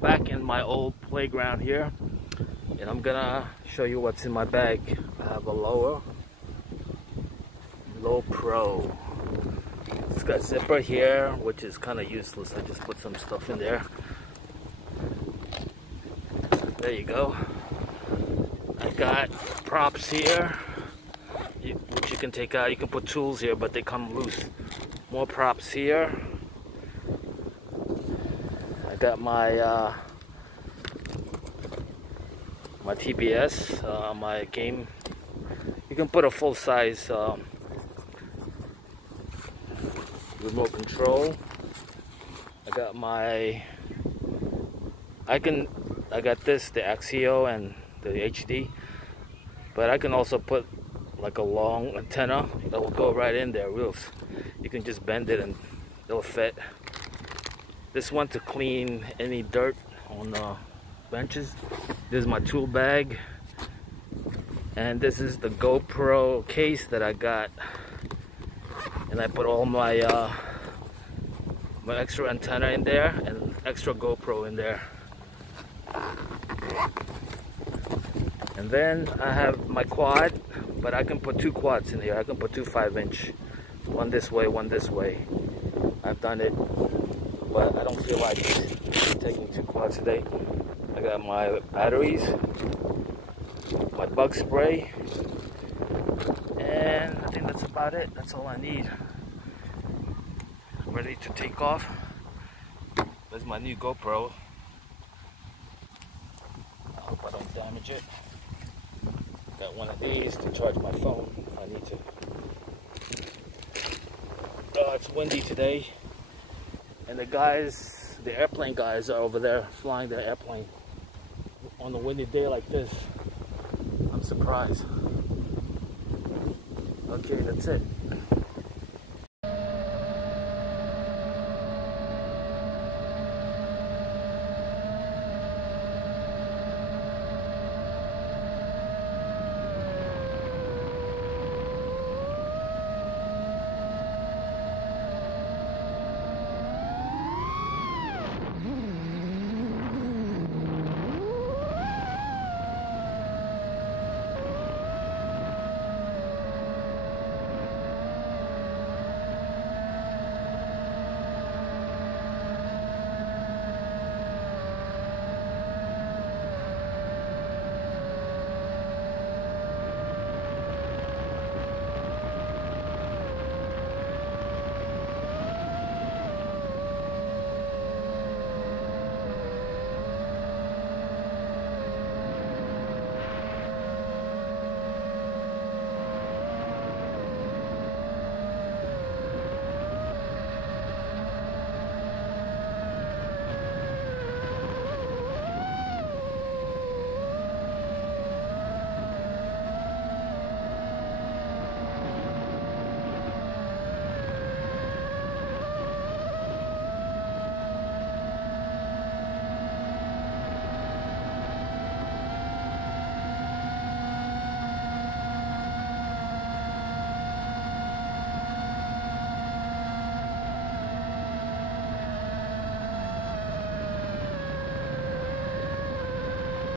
back in my old playground here, and I'm gonna show you what's in my bag. I have a low pro. It's got zipper here, which is kind of useless. I just put some stuff in there. There you go. I got props here, which you can take out. You can put tools here, but they come loose. More props here. I got my my TBS, my game. You can put a full-size remote control. I got my. I got this, the Axio and the HD, but I can also put like a long antenna that will go right in there. You can just bend it and it'll fit. This one to clean any dirt on the benches. This is my tool bag, and this is the GoPro case that I got, and I put all my my extra antenna in there and extra GoPro in there. And then I have my quad, but I can put two quads in here. I can put two 5-inch, one this way, one this way. I've done it, but I don't feel like taking two quads today. I got my batteries, my bug spray, and I think that's about it. That's all I need. I'm ready to take off. There's my new GoPro. I hope I don't damage it. Got one of these to charge my phone if I need to. It's windy today, and the airplane guys are over there flying their airplane on a windy day like this. I'm surprised. Okay, that's it.